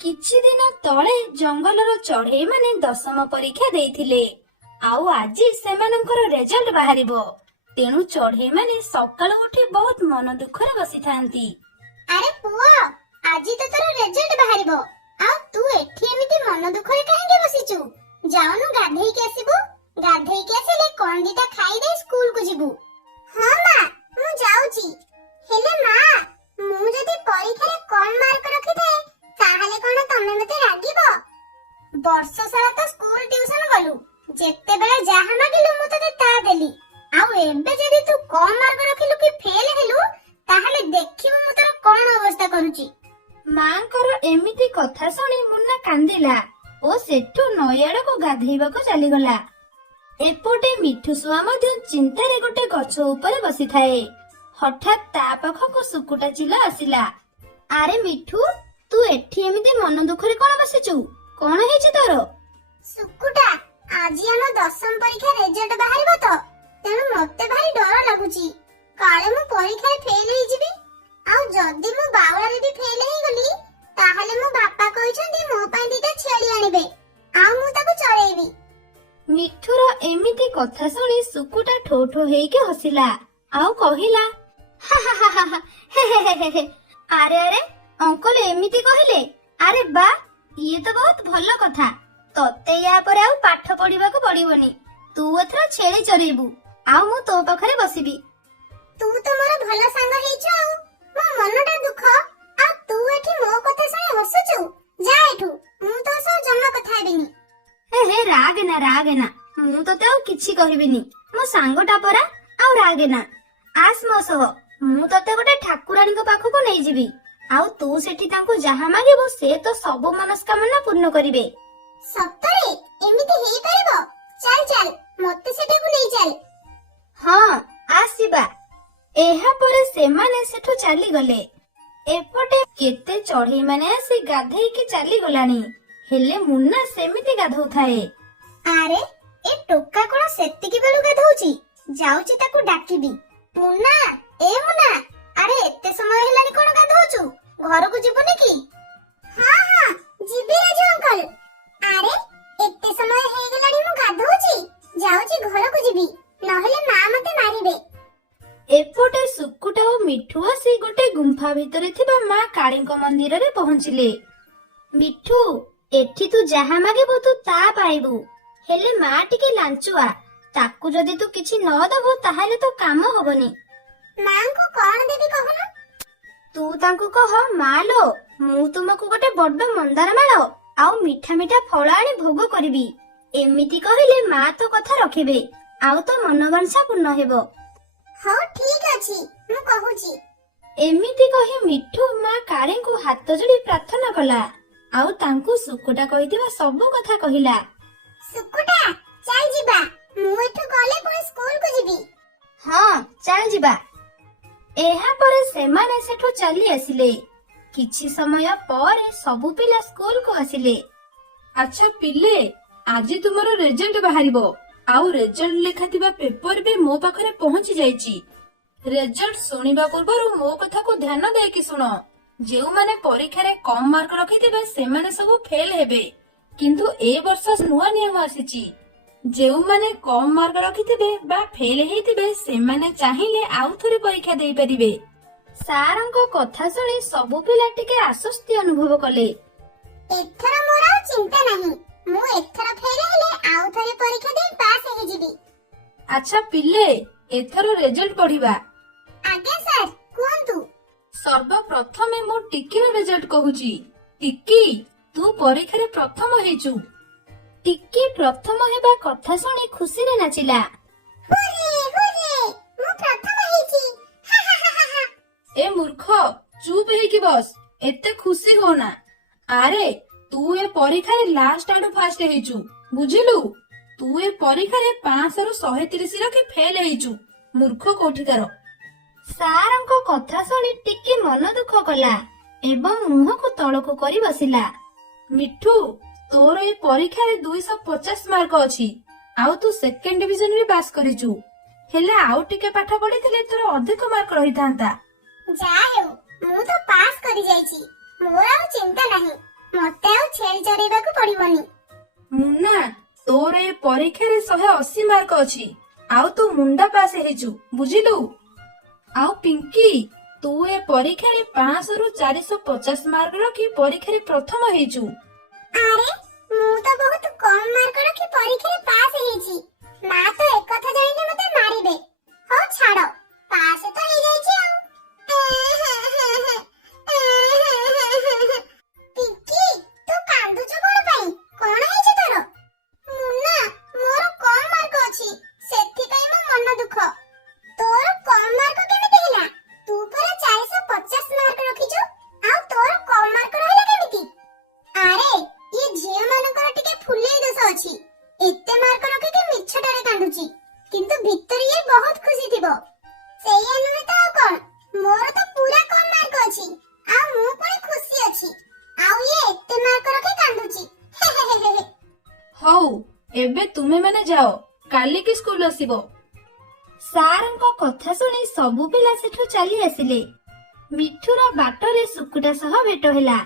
କିଛି ଦିନ ତଳେ ଜଙ୍ଗଲର ଚଢେଇ ମାନେ 10ମ ପରୀକ୍ଷା ଦେଇଥିଲେ। ଆଉ ଆଜି ସେମାନଙ୍କର ରେଜଲ୍ଟ ବାହାରିବ। ତେଣୁ ଚଢେଇ ମାନେ ସକାଳୁ ଉଠି ବହୁତ ମନ ଦୁଃଖରେ ବସିଥାନ୍ତି। ଆରେ ପୁଅ, ଆଜି ତ ତୋର ରେଜଲ୍ଟ ବାହାରିବ। ଆଉ ତୁ ଏଠି ଏମିତି ମନ ଦୁଃଖରେ କାହିଁକି ବସିଛୁ? ଯାଉନୁ ଗାଧେଇକି ଆସିବୁ। ଗାଧେଇକି ଆସିଲେ କଣ ଦିଟା ଖାଇଦେ ସ୍କୁଲକୁ ଯିବୁ। ହଁ ମା, ମୁଁ ଯାଉଛି। ହେଲେ ମା, ମୁଁ ଯଦି ପରୀକ୍ଷାରେ କମ୍ ମାର୍କ ରଖିଥାଏ ତାହେଲେ କଣ ତମେ ମତେ ରାଗିବ? ବର୍ଷ ସାରା ତ ସ୍କୁଲ ଟ୍ୟୁସନ ଗଲୁ, ଯେତେବେଳେ ଯାହା ମାଗିଲୁ ମୁଁ ତତେ ତାହା ଦେଲି। ଆଉ ଏବେ ଯଦି ତୁ କମ୍ ମାର୍କ ରଖିଲୁ କି ଫେଲ ହେଲୁ, ତାହେଲେ ଦେଖିବୁ ମୁଁ ତୋର କଣ ଅବସ୍ଥା କରୁଛି। ମାଙ୍କର ଏମିତି କଥା ଶୁଣି ମୁନ୍ନା କାନ୍ଦିଲା ଓ ସେଠୁ ନଈ ଆଡକୁ ଗାଧେଇବାକୁ ଚାଲିଗଲା। ଏପଟେ ମିଠୁ ଶୁଆ ମଧ୍ୟ ଚିନ୍ତାରେ ଗୋଟେ ଗଛ ଉପରେ ବସିଥାଏ। ହଠାତ୍ ତା ପାଖକୁ ଶୁକୁଟା ଚିଲ ଆସିଲା। ଆରେ ମିଠୁ, ତୁ ଏଠି ଏମିତି ମନ ଦୁଃଖରେ କଣ ବସିଛୁ? କଣ ହେଇଛି ତୋର? ଶୁକୁଟା, ଆଜି ଆମ 10ମ ପରୀକ୍ଷା ରେଜଲ୍ଟ ବାହାରିବ ତ, ତେଣୁ ମତେ ଭାରି ଡର ଲାଗୁଛି। କାଳେ ମୁଁ ପରୀକ୍ଷାରେ ଫେଲ ହେଇଯିବି। ଆଉ ଯଦି ମୁଁ ବାଉଳାରେ ବି ଫେଲ ହେଇଗଲି, ତାହେଲେ ମୋ ବାପା କହିଛନ୍ତି ମୋ ପାଇଁ ଦିଟା ଛେଳି ଆଣିବେ, ଆଉ ମୁଁ ତାକୁ ଚରେଇବି। ମିଠୁର ଏମିତି କଥା ଶୁଣି ଶୁକୁଟା ଠୋ ଠୋ ହେଇକି ହସିଲା ଆଉ କହିଲା, ଆରେ ଆରେ, ଅଙ୍କଲ ଏମିତି କହିଲେ? ଆରେ ବା, ଇଏ ତ ବହୁତ ଭଲ କଥା। ତତେ ୟା ପରେ ଆଉ ପାଠ ପଢିବାକୁ ପଡିବନି। ତୁ ଏଥର ଛେଳି ଚରେଇବୁ, ଆଉ ମୁଁ ତୋ ପାଖରେ ବସିବି। ତୁ ତ ମୋର ଭଲ ସାଙ୍ଗ ହେଇଛୁ। ଆଉ ମୋ ମନଟା ଦୁଃଖ, ଆଉ ତୁ ଏଠି ମୋ କଥା ଶୁଣି ହସୁଛୁ। ଯା ଏଠୁ, ମୁଁ ତୋ ସହ ଜମା କଥା ହେବିନି। ହେ ରାଗେନା, ମୁଁ ତତେ ଆଉ କିଛି କହିବିନି। ମୋ ସାଙ୍ଗଟା ପରା, ଆଉ ରାଗେନା। ଆସ ମୋ ସହ, ମୁଁ ତତେ ଗୋଟେ ଠାକୁରାଣୀଙ୍କ ପାଖକୁ ନେଇଯିବି। ଆଉ ତୁ ସେଠି ତାଙ୍କୁ ଯାହା ମାଗିବୁ ସେ ତ ସବୁ ମନସ୍କାମନା ପୂର୍ଣ୍ଣ କରିବେ। ସତରେ ଏମିତି ହେଇପାରିବ? ଚାଲ ଚାଲ, ମତେ ସେଠାକୁ ନେଇ ଚାଲ। ହଁ, ଆସିବା। ଏହା ପରେ ସେମାନେ ସେଠୁ ଚାଲିଗଲେ। ଏପଟେ କେତେ ଚଢେଇ ମାନେ ଆସି ଗାଧେଇକି ଚାଲିଗଲାଣି, ହେଲେ ମୁନ୍ନା ସେମିତି ଗାଧଉଥାଏ। ଆରେ, ଏ ଟୋକା କଣ ସେତିକି ବେଳୁ ଗାଧଉଛି? ଯାଉଛି ତାକୁ ଡାକିବି। ମୁନ୍ନା, ଏ ମୁନ୍ନା, ଆରେ ଏତେ ସମୟ ହେଲାଣି କଣ ଗାଧଉଛୁ? ଘରକୁ ଯିବୁନି କି? ହଁ, ଯିବି ରାଜୁ ଅଙ୍କଲ। ଆରେ, ଏତେ ସମୟ ହେଇଗଲାଣି ମୁଁ ଗାଧଉଛି। ଯାଉଛି ଘରକୁ ଯିବି, ନହେଲେ ମା ମତେ ମାରିବେ। ଏପଟେ ଶୁକୁଟା ଓ ମିଠୁ ଆସି ଗୋଟେ ଗୁମ୍ଫା ଭିତରେ ଥିବା ମା କାଳୀଙ୍କ ମନ୍ଦିରରେ ପହଞ୍ଚିଲେ। ମିଠୁ, ଏଠି ତୁ ଯାହା ମାଗିବୁ ତୁ ତା ପାଇବୁ। ହେଲେ ମା ଟିକେ ଲାଞ୍ଚୁଆ, ତାକୁ ଯଦି ତୁ କିଛି ନ ଦବୁ ତାହେଲେ ତ କାମ ହବନି। ମାଙ୍କୁ କଣ ଦେବି କହୁନ? ତୁ ତାଙ୍କୁ କହ, ମା ଲୋ, ମୁଁ ତୁମକୁ ଗୋଟେ ବଡ ମନ୍ଦାର ମାଳ ଆଉ ମିଠା ମିଠା ଫଳ ଆଣି ଭୋଗ କରିବି। ଏମିତି କହିଲେ ମା ତୋ କଥା ରଖିବେ, ଆଉ ତୋ ମନବାଞ୍ଛା ପୂର୍ଣ୍ଣ ହେବ। ହଉ ଠିକ ଅଛି, ମୁଁ କହୁଛି। ଏମିତି କହି ମିଠୁ ମା କାଳୀଙ୍କୁ ହାତ ଯୋଡ଼ି ପ୍ରାର୍ଥନା କଲା ଆଉ ତାଙ୍କୁ ଶୁକୁଟା କହିଥିବା ସବୁ କଥା କହିଲା। ଶୁକୁଟା, ଚାଲ ଯିବା। ମୁଁ ଏଠୁ ଗଲେ ପୁଣି ସ୍କୁଲକୁ ଯିବି। ହଁ, ଚାଲ ଯିବା। ଏହା ପରେ ସେମାନେ ସେଠୁ ଚାଲି ଆସିଲେ। କିଛି ସମୟ ପରେ ସବୁ ପିଲା ସ୍କୁଲକୁ ଆସିଲେ। ଆଚ୍ଛା ପିଲେ, ଆଜି ତୁମର ରେଜଲ୍ଟ ବାହାରିବ। ଆଉ ରେଜଲ୍ଟ ଲେଖାଥିବା ପେପର ବି ମୋ ପାଖରେ ପହଞ୍ଚି ଯାଇଛି। ରେଜଲ୍ଟ ଶୁଣିବା ପୂର୍ବରୁ ମୋ କଥାକୁ ଧ୍ୟାନ ଦେଇକି ଶୁଣ। ଯେଉଁମାନେ ପରୀକ୍ଷାରେ କମ୍ ମାର୍କ ରଖିଥିବେ ସେମାନେ ସବୁ ଫେଲ ହେବେ। କିନ୍ତୁ ଏ ବର୍ଷ ନୂଆ ନିୟମ ଆସିଛି। ଯେଉଁମାନେ କମ୍ ମାର୍କ ରଖିଥିବେ ବା ଫେଲ ହେଇଥିବେ ସେମାନେ ଚାହିଁଲେ ଆଉ ଥରେ ପରୀକ୍ଷା ଦେଇପାରିବେ। ସାରଙ୍କ କଥା ଶୁଣି ସବୁ ପିଲା ଟିକେ ଆଶ୍ୱସ୍ତି ଅନୁଭବ କଲେ। ଏଥର ମୋର ଆଉ ଚିନ୍ତା ନାହିଁ। ମୁଁ ଏଥର ଫେଲ ହେଲେ ଆଉ ଥରେ ପରୀକ୍ଷା ଦେଇ ପାସ୍ ହେଇଯିବି। ଆଚ୍ଛା ପିଲେ, ଏଥର ରେଜଲ୍ଟ ପଢିବା। ଆଜ୍ଞା ସାର୍, କୁହନ୍ତୁ। ସର୍ବପ୍ରଥମେ ମୁଁ ଟିକିର ରେଜଲ୍ଟ କହୁଛି। ଟିକି, ତୁ ପରୀକ୍ଷାରେ ପ୍ରଥମ ହେଇଛୁ। ଟିକି ପ୍ରଥମ ହେବା କଥା ଶୁଣି ଖୁସିରେ ନାଚିଲା। ହୁରେ ହୁରେ, ମୁଁ ପ୍ରଥମ ହେଇଛି। ହା ହା ହା ହା। ଏ ମୂର୍ଖ, ଚୁପ୍ ହେଇକି ବସ। ଏତେ ଖୁସି ହୋନା। ଆରେ, ତୁ ଏ ପରୀକ୍ଷାରେ ଲାଷ୍ଟ ଆଡୁ ଫାଷ୍ଟ ହେଇଛୁ, ବୁଝିଲୁ? ତୁ ଏ ପରୀକ୍ଷାରେ 500ରୁ 130 ରଖି ଫେଲ ହେଇଛୁ। ମୂର୍ଖ କୋଠିକାର। ସାରଙ୍କ କଥା ଶୁଣି ଟିକେ ମନ ଦୁଃଖ କଲା ଏବଂ ମୁହଁକୁ ତଳକୁ କରି ବସିଲା। ମିଠୁ, ତୋର ଏ ପରୀକ୍ଷାରେ 250 ମାର୍କ ଅଛି। ଆଉ ତୁ ସେକେଣ୍ଡ ଡିଭିଜନରେ ପାସ୍ କରିଛୁ। ହେଲେ ଆଉ ଟିକେ ପାଠ ପଢିଥିଲେ ତୋର ଅଧିକ ମାର୍କ ରହିଥାନ୍ତା। ଯା ହେଉ, ମୁଁ ତ ପାସ୍ କରି ଯାଇଛି। ମୋର ଆଉ ଚିନ୍ତା ନାହିଁ। ମତେ ଆଉ ଛେଳି ଚରେଇବାକୁ ପଡିବନି। ମୁନ୍ନା, ତୋର ଏ ପରୀକ୍ଷାରେ 180 ମାର୍କ ଅଛି। ଆଉ ତୁ ମୁଣ୍ଡା ପାସ୍ ହେଇଛୁ, ବୁଝିଲୁ? ଆଉ ପିଙ୍କି, ତୁ ଏ ପରୀକ୍ଷାରେ 500ରୁ 450 ମାର୍କ ରଖି ପରୀକ୍ଷାରେ ପ୍ରଥମ ହେଇଛୁ। ଆରେ ମୁଁ ତ ବହୁତ କମ ମାର୍କ ରଖି ପରୀକ୍ଷାରେ ପାସ୍ ହେଇଛି। ମା ତ ଏକଥା ଜାଣିଲେ ମତେ ମାରିବେ। ହଉ ଛାଡ, ପାସ୍ ତ ହେଇଯାଇଛି ଆଉ। ପିଙ୍କି, ତୁ କାନ୍ଦୁଛୁ କଣ ପାଇଁ? କଣ ହେଇଛି ତୋର? ମୁନ୍ନା, ମୋର କମ ମାର୍କ ଅଛି, ସେଥିପାଇଁ ମୋ ମନ ଦୁଃଖ। ତୋର କମ ମାର୍କ କେମିତି ହେଲା? ତୁ ପରା 450 ମାର୍କ ରଖିଛୁ, ଆଉ ତୋର କମ ମାର୍କ ରହିଲା କେମିତି? ଆରେ ଇଏ ଝିଅ ମାନଙ୍କର ଟିକେ ଫୁଲେଇ ଦୋଷ ଅଛି। ଏତେ ମାର୍କ ରଖିକି ମିଛଟାରେ କାନ୍ଦୁଛି, କିନ୍ତୁ ଭିତରେ ଇଏ ବହୁତ ଖୁସି ଥିବ। ସେଇଆ ନୁହେଁ ତ ଆଉ କଣ? ମୋର ତ ପୁରା କମ ମାର୍କ ଅଛି, ଆଉ ମୁଁ ପୁଣି ଖୁସି ଅଛି, ଆଉ ଇଏ ଏତେ ମାର୍କ ରଖି କାନ୍ଦୁଛି। ହଉ, ଏବେ ତୁମେ ମାନେ ଯାଅ, କାଲିକି ସ୍କୁଲ ଆସିବ। ସାରଙ୍କ କଥା ଶୁଣି ସବୁ ପିଲା ସେଠୁ ଚାଲି ଆସିଲେ। ମିଠୁର ବାଟରେ ସୁକୁଟା ସହ ଭେଟ ହେଲା।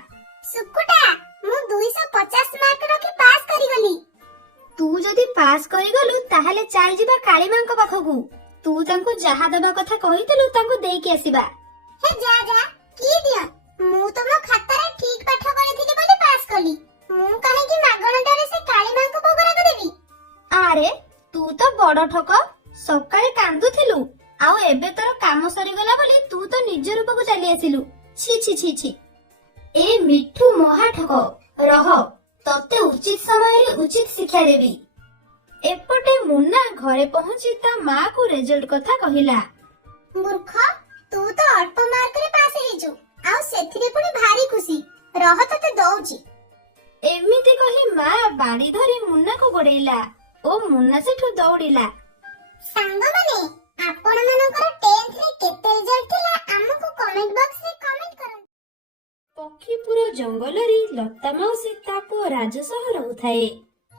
ସୁକୁଟା, ମୁଁ 250 ମାର୍କ ରଖି ପାସ୍ କରିଗଲି। ତୁ ଯଦି ପାସ୍ କରିଗଲୁ ତାହେଲେ ଚାଲ ଯିବା କାଳିମାଙ୍କ ପାଖକୁ। ତୁ ତାଙ୍କୁ ଯାହା ଦେବା କଥା କହିଥିଲୁ ତାଙ୍କୁ ଦେଇକି ଆସିବା। ହେ ଯା ଯା, କି ଦିଅ? ମୁଁ ତ ମୋ ଖାତାରେ ଠିକ ପାଠ କରିଥିଲି ବୋଲି ପାସ୍ କଲି। ମୁଁ କାହିଁକି ମାଗଣାଟାରେ ସେ କାଳିମାଙ୍କୁ ଭୋଗରାଗ ଦେବି? ଆରେ ତୁ ତ ବଡ ଠକ। ସକାଳେ କାନ୍ଦୁଥିଲୁ, ଆଉ ଏବେ ତୋର କାମ ସରିଗଲା ବୋଲି ତୁ ତ ନିଜ ରୂପକୁ ଚାଲି ଆସିଲୁ। ଛି ଛି ଛି ଛି। ଏ ମିଠୁ ମହା ଠକ। ରହ, ତତେ ଉଚିତ ସମୟରେ ଉଚିତ ଶିକ୍ଷା ଦେବି। ଏପଟେ ମୁନ୍ନା ଘରେ ପହଞ୍ଚି ତା ମାକୁ ରେଜଲ୍ଟ କଥା କହିଲା। ମୂର୍ଖ, ତୁ ତ ଅଳ୍ପ ମାର୍କରେ ପାସ୍ ହେଇଛୁ, ଆଉ ସେଥିରେ ପୁଣି ଭାରି ଖୁସି। ରହ ତତେ ଦଉଛି। ଏମିତି କହି ମା ବାଡି ଧରି ମୁନ୍ନାକୁ ଗୋଡେଇଲା ଓ ମୁନ୍ନା ସେଠୁ ଦୌଡିଲା। ସାଙ୍ଗମାନେ, ଆପଣମାନଙ୍କର 10th ରେ କେତେ ରେଜଲ୍ଟ ଥିଲା ଆମକୁ କମେଣ୍ଟ ବକ୍ସରେ କମେଣ୍ଟ କରନ୍ତୁ। ପକ୍ଷୀପୁର ଜଙ୍ଗଲରେ ଲତା ମାଉସୀ ତା ପୁଅ ରାଜୁ ସହ ରହୁଥାଏ।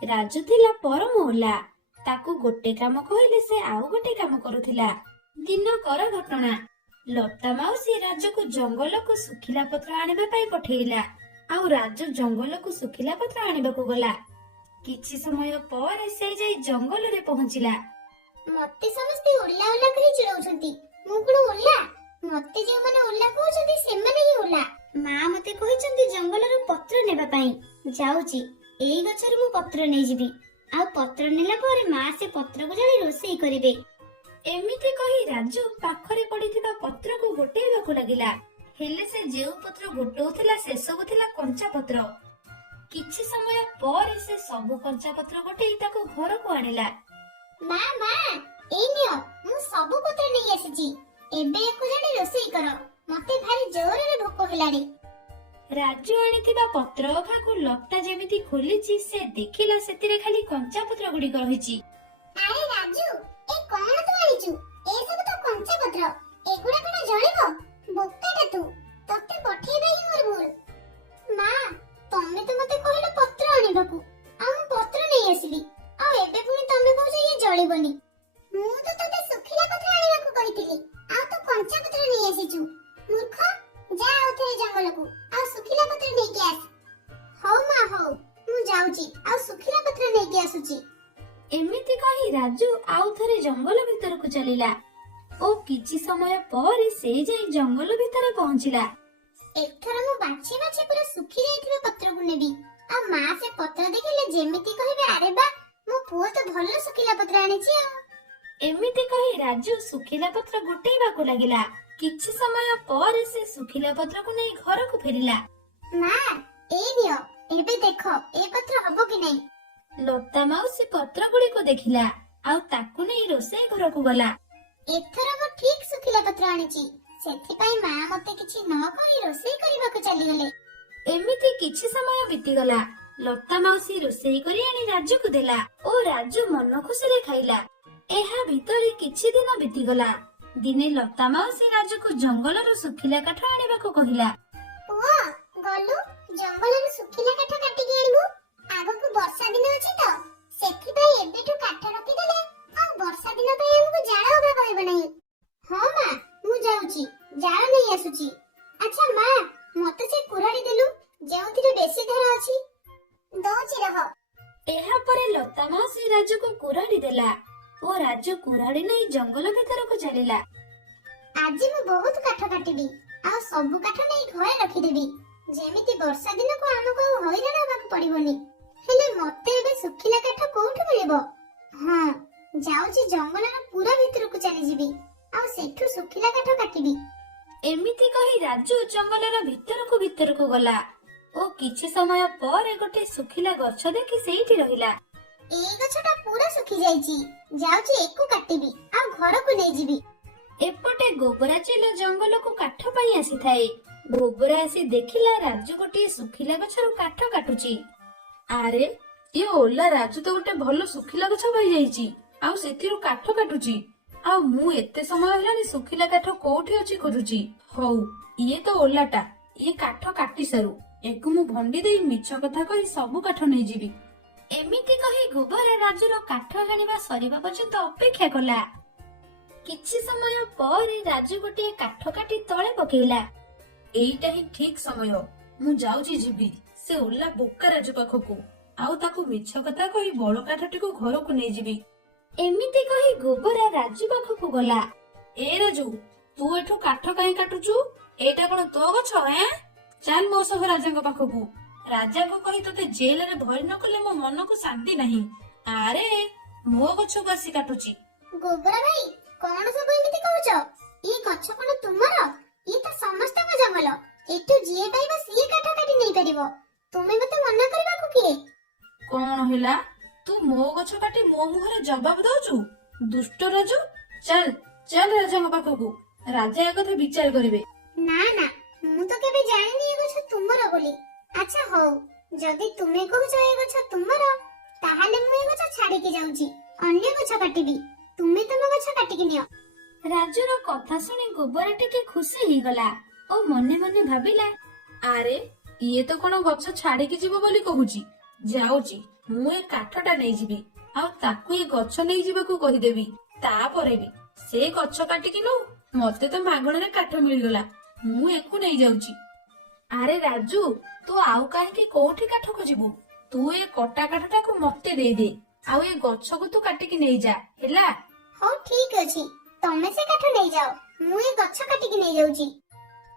ରାଜୁ ଥିଲା ପରମ ଓଲା। ତାକୁ ଗୋଟେ କାମ କହିଲେ ସେ ଆଉ ଗୋଟେ କାମ କରୁଥିଲା। ଦିନକର ଘଟଣା। ଲତା ମାଉସୀ ରାଜୁକୁ ଜଙ୍ଗଲକୁ ଶୁଖିଲା ପତ୍ର ଆଣିବା ପାଇଁ ପଠେଇଲା। ଆଉ ରାଜୁ ଜଙ୍ଗଲକୁ ଶୁଖିଲା ପତ୍ର ଆଣିବାକୁ ଗଲା। କିଛି ସମୟ ପରେ ସେ ଯାଇ ଜଙ୍ଗଲରେ ପହଞ୍ଚିଲା। ମତେ ସମସ୍ତେ ଓଲା ଓଲା କହି ଚିଡଉଛନ୍ତି। ମୁଁ କଣ ଓଲା? ମତେ ଯେଉଁମାନେ ଓଲା କହୁଛନ୍ତି ସେମାନେ ହିଁ ଓଲା। ମା ମତେ କହିଛନ୍ତି ଜଙ୍ଗଲରୁ ପତ୍ର ନେବା ପାଇଁ। ଯାଉଛି, ଏଇ ଗଛରୁ ମୁଁ ପତ୍ର ନେଇଯିବି। ଆଉ ପତ୍ର ନେଲା ପରେ ମା ସେ ପତ୍ରକୁ ଜାଳି ରୋଷେଇ କରିବେ। ଏମିତି କହି ରାଜୁ ପାଖରେ ପଡିଥିବା ପତ୍ରକୁ ଗୋଟେଇବାକୁ ଲାଗିଲା। ହେଲେ ସେ ଯେଉଁ ପତ୍ର ଗୋଟଉଥିଲା ସେସବୁ ଥିଲା କଞ୍ଚା ପତ୍ର। କିଛି ସମୟ ପରେ ସେ ସବୁ କଞ୍ଚା ପତ୍ର ଗୋଟେଇ ତାକୁ ଘରକୁ ଆଣିଲା। ମା ମା, ଏଇ ନିଅ, ମୁଁ ସବୁ ପତ୍ର ନେଇ ଆସିଛି। ଏବେ ୟାକୁ ଜାଣି ରୋଷେଇ କର। ମତେ ଭାରି ଜୋରରେ ଭୋକ ହେଲାଣି। ରାଜୁ ଆଣିଥିବା ପତ୍ର ଅଖାକୁ ଲତା ଯେମିତି ଖୋଲିଛି ସେ ଦେଖିଲା ସେଥିରେ ଖାଲି କଞ୍ଚା ପତ୍ର ଗୁଡିକ ରହିଛି। ଆରେ ରାଜୁ, ଏ କଣ ତୁ ଆଣିଛୁ? ଏ ସବୁ ତ କଞ୍ଚା ପତ୍ର। ଏଗୁଡା କଣ ଜଳିବ? ବୋକାଟା ତୁ। ତତେ ପଠେଇବା ହିଁ ମୋର ଭୁଲ। ମା, ତମେ ତ ମତେ କହିଲ ପତ୍ର ଆଣିବାକୁ, ଆଉ ମୁଁ ପତ୍ର ନେଇ ଆସିଲି। ଆଉ ଏବେ ପୁଣି ତମେ କହୁଛ ଇଏ ଜଳିବନି। ମୁଁ ତ ତତେ ଶୁଖିଲା ପତ୍ର ଆଣିବାକୁ କହିଥିଲି, ଆଉ ତୁ କଞ୍ଚା ପତ୍ର ନେଇ ଆସିଛୁ। ମୂର୍ଖ, ଯା ଆଉଥରେ ଜଙ୍ଗଲକୁ, ଆଉ ଶୁଖିଲା ପତ୍ର ନେଇକି ଆସ। ହଉ ମା ହଉ, ମୁଁ ଯାଉଛି, ଆଉ ଶୁଖିଲା ପତ୍ର ନେଇକି ଆସୁଛି। ଏମିତି କହି ରାଜୁ ଆଉ ଥରେ ଜଙ୍ଗଲ ଭିତରକୁ ଚାଲିଲା ଓ କିଛି ସମୟ ପରେ ସେ ଯାଇ ଜଙ୍ଗଲ ଭିତରେ ପହଞ୍ଚିଲା। ଏଥର ମୁଁ ବାଛି ବାଛି ପୁରା ଶୁଖି ଯାଇଥିବା ପତ୍ରକୁ ନେବି। ଆଉ ମା ସେ ପତ୍ର ଦେଖିଲେ ଯେମିତି କହିବେ, ଆରେ ବା, ମୋ ପୁଅ ତ ଭଲ ଶୁଖିଲା ପତ୍ର ଆଣିଛି ଆଉ। ଏମିତି କହି ରାଜୁ ଶୁଖିଲା ପତ୍ର ଗୋଟେଇବାକୁ ଲାଗିଲା। କିଛି ସମୟ ପରେ ସେ ଶୁଖିଲା ପତ୍ରକୁ ନେଇ ଘରକୁ ଫେରିଲା। ମା, ଏଇ ନିଅ, ଏବେ ଦେଖ ଏ ପତ୍ର ହବ କି ନାହିଁ। ଲତା ମାଉସୀ ପତ୍ର ଗୁଡିକୁ ଦେଖିଲା ଆଉ ତାକୁ ନେଇ ରୋଷେଇ ଘରକୁ ଗଲା। ଏଥର ମୁଁ ଠିକ ଶୁଖିଲା ପତ୍ର ଆଣିଛି, ସେଥିପାଇଁ ମା ମତେ କିଛି ନ କହି ରୋଷେଇ କରିବାକୁ ଚାଲିଗଲେ। ଏମିତି କିଛି ସମୟ ବିତିଗଲା। ଲତା ମାଉସୀ ରୋଷେଇ କରି ଆଣି ରାଜୁକୁ ଦେଲା ଓ ରାଜୁ ମନ ଖୁସିରେ ଖାଇଲା। ଏହା ଭିତରେ କିଛି ଦିନ ବିତିଗଲା। ଦିନେ ଲତା ମାଉସୀ ରାଜୁକୁ ଜଙ୍ଗଲରୁ ଶୁଖିଲା କାଠ ଆଣିବାକୁ କହିଲା। ପୁଅ, ଗଲୁ ଜଙ୍ଗଲରୁ ଶୁଖିଲା କାଠ କାଟିକି ଆଣିବୁ। ଆଗକୁ ବର୍ଷା ଦିନ ଅଛି ତ, ସେଥିପାଇଁ ଏବେଠୁ କାଠ ରଖିଦେଲେ ଆଉ ବର୍ଷା ଦିନ ପାଇଁ ଆମକୁ ଜାଳ ଅଭାବ ହେବ ନାହିଁ। ହଁ ମା, ମୁଁ ଯାଉଛି, ଜାଳ ନେଇ ଆସୁଛି। ଆଚ୍ଛା ମା, ମତେ ସେ କୁରାଢି ଦେଲୁ, ଯେଉଁଥିରେ ବେଶୀ ସିଧାରେ ଅଛି। ଦଉଛି ରହ। ଏହାପରେ ଲତା ମାଉସୀ ରାଜୁକୁ କୁରାଢି ଦେଲା ଓ ରାଜୁ କୁରାଢି ନେଇ ଜଙ୍ଗଲ ଭିତରକୁ ଚାଲିଲା। ଆଜି ମୁଁ ବହୁତ କାଠ କାଟିବି ଆଉ ସବୁ କାଠ ନେଇ ଘରେ ରଖିଦେବି, ଯେମିତି ବର୍ଷା ଦିନକୁ ଆମକୁ ଆଉ ହଇରାଣ ହେବାକୁ ପଡିବନି। ହେଲେ ମତେ ଏବେ ଶୁଖିଲା କାଠ କୋଉଠୁ ମିଳିବ? ହଁ, ଯାଉଛି ଜଙ୍ଗଲର ପୁରା ଭିତରକୁ ଚାଲିଯିବି ଆଉ ସେଠୁ ଶୁଖିଲା କାଠ କାଟିବି। ଏମିତି କହି ରାଜୁ ଜଙ୍ଗଲର ଭିତରକୁ ଗଲା ଓ କିଛି ସମୟ ପରେ ଗୋଟେ ଶୁଖିଲା ଗଛ ଦେଖି ସେଇଠି ରହିଲା। ଏଇ ଗଛଟା ପୁରା ଶୁଖି ଯାଇଛି, ଯାଉଛି ଏକୁ କାଟିବି ଆଉ ଘରକୁ ନେଇଯିବି। ଏପଟେ ଗୋବରା ଚିଲ ଜଙ୍ଗଲକୁ କାଠ ପାଇଁ ଆସିଥାଏ। ଗୋବରା ଆସି ଦେଖିଲା ରାଜୁ ଗୋଟିଏ ଶୁଖିଲା ଗଛରୁ କାଠ କାଟୁଛି। ଆରେ, ଇଏ ଓଲା ରାଜୁ ତ ଗୋଟେ ଭଲ ଶୁଖିଲା ଗଛ ପାଇଯାଇଛି ଆଉ ସେଥିରୁ କାଠ କାଟୁଛି। ଆଉ ମୁଁ ଏତେ ସମୟ ହେଲାଣି ଶୁଖିଲା କାଠ କୋଉଠି ଅଛି ଖୋଜୁଛି। ହଉ, ଇଏ ତ ଓଲାଟା, ଇଏ କାଠ କାଟି ସାରୁ, ଏକୁ ମୁଁ ଭଣ୍ଡି ଦେଇ ମିଛ କଥା କହି ସବୁ କାଠ ନେଇଯିବି। ଏମିତି କହି ଗୋବରା ରାଜୁର କାଠ ହାଣିବା ସରିବା ପର୍ଯ୍ୟନ୍ତ ଅପେକ୍ଷା କଲା। କିଛି ସମୟ ପରେ ରାଜୁ ଗୋଟିଏ କାଠ କାଟି ତଳେ ପକେଇଲା। ଏଇଟା ହିଁ ଠିକ ସମୟ, ମୁଁ ଯାଉଛି ଯିବି ସେ ଓଲା ବୋକା ରାଜୁ ପାଖକୁ ଆଉ ତାକୁ ମିଛ କଥା କହି ବଡ କାଠଟିକୁ ଘରକୁ ନେଇଯିବି। ଏମିତି କହି ଗୋବରା ରାଜୁ ପାଖକୁ ଗଲା। ଏ ରାଜୁ, ତୁ ଏଠୁ କାଠ କାହିଁ କାଟୁଛୁ? ଏଇଟା କଣ ତୋ ଗଛ? ଚାଲ ମୋ ସହ ରାଜାଙ୍କ ପାଖକୁ। ରାଜାଙ୍କୁ କହି ତତେ ଜେଲରେ ଭରି ନ କଲେ ମୋ ମନକୁ ଶାନ୍ତି ନାହିଁ। ଆରେ, ମୋ ଗଛକୁ ଆସି କାଟୁଛି। ଗୋବରା ଭାଇ, କଣ ସବୁ ଏମିତି କହୁଛ? ଏ ଗଛ କଣ ତୁମର? ଇଏ ତ ସମସ୍ତଙ୍କ ଜଙ୍ଗଲ, ଏଠୁ ଯିଏ ପାଇବ ସିଏ କାଠ କାଟି ନେଇପାରିବ। ତୁମେ ମତେ ମନା କରିବାକୁ କିଏ? କଣ ହେଲା? ତୁ ମୋ ଗଛ କାଟି ମୋ ମୁହଁରେ ଜବାବ ଦଉଛୁ? ଦୁଷ୍ଟ ରାଜୁ, ଚାଲ ଚାଲ ରାଜାଙ୍କ ପାଖକୁ, ରାଜା ଏ କଥା ବିଚାର କରିବେ। ନା ନା, ମୁଁ ତ କେବେ ଜାଣିନି ଏ ଗଛ ତୁମର ବୋଲି। ଆଚ୍ଛା ହଉ, ଯଦି ତୁମେ କହୁଛ ଏ ଗଛ ତୁମର, ତାହେଲେ ମୁଁ ଏ ଗଛ ଛାଡିକି ଯାଉଛି, ଅନ୍ୟ ଗଛ କାଟିବି। ତୁମେ ତମ ଗଛ କାଟିକି ନିଅ। ରାଜୁର କଥା ଶୁଣି ଗୋବରା ଟିକେ ଖୁସି ହେଇଗଲା ଓ ମନେ ମନେ ଭାବିଲା, ଆରେ, ଇଏ ତ କଣ ଗଛ ଛାଡିକି ଯିବ ବୋଲି କହୁଛି। ଯାଉଛି, ମୁଁ ଏ କାଠଟା ନେଇଯିବି ଆଉ ତାକୁ ଏ ଗଛ ନେଇଯିବାକୁ କହିଦେବି। ତାପରେ ବି ସେ ଗଛ କାଟିକି ନଉ, ମତେ ତ ମାଗଣାରେ କାଠ ମିଳିଗଲା, ମୁଁ ଏକୁ ନେଇଯାଉଛି। ଆରେ ରାଜୁ, ତୁ ଆଉ କାହିଁକି କୋଉଠି କାଠ ଖୋଜିବୁ? ତୁ ଏ କଟା କାଠଟାକୁ ମତେ ଦେଇଦେ ଆଉ ଏ ଗଛକୁ ତୁ କାଟିକି ନେଇଯା, ହେଲା? ହଉ ଠିକ ଅଛି, ତମେ ସେ କାଠ ନେଇଯାଅ, ମୁଁ ଏ ଗଛ କାଟିକି ନେଇଯାଉଛି।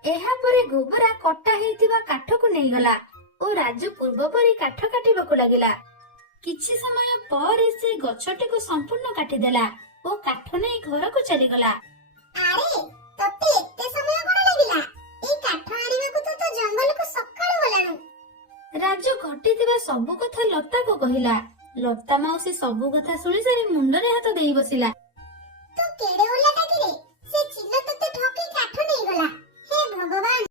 ଏହାପରେ ଗୋବରା କଟା ହେଇଥିବା କାଠକୁ ନେଇଗଲା ଓ ରାଜୁ ପୂର୍ବ ପରି କାଠ କାଟିବାକୁ ଲାଗିଲା। କିଛି ସମୟ ପରେ ସେ ଗଛଟିକୁ ସମ୍ପୂର୍ଣ୍ଣ କାଟିଦେଲା ଓ କାଠ ନେଇ ଘରକୁ ଚାଲିଗଲା। ଆରେ, ତତେ ଏତେ ସମୟ କଣ ଲାଗିଲା? ଏଇ କାଠ ଆଣିବାକୁ ତ ଜଙ୍ଗଲକୁ ସକାଳୁ ଗଲାଣୁ। ରାଜୁ ଘଟିଥିବା ସବୁ କଥା ଲତାକୁ କହିଲା। ଲତା ମାଉସୀ ସବୁ କଥା ଶୁଣି ସାରି ମୁଣ୍ଡରେ ହାତ ଦେଇ ବସିଲା। ତୁ କେଡେ